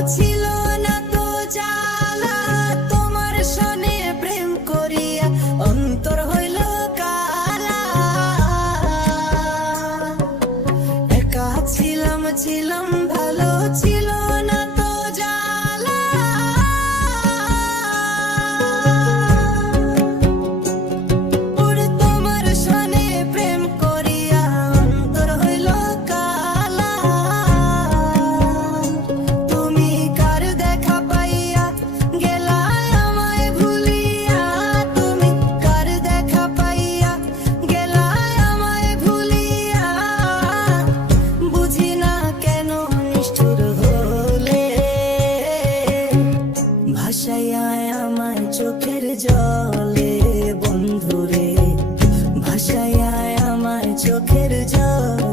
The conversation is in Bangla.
the tea ভাসাইয়ায় আমার চোখের জলে বন্ধুরে। ভাসাইয়ায় আমার চোখের জলে।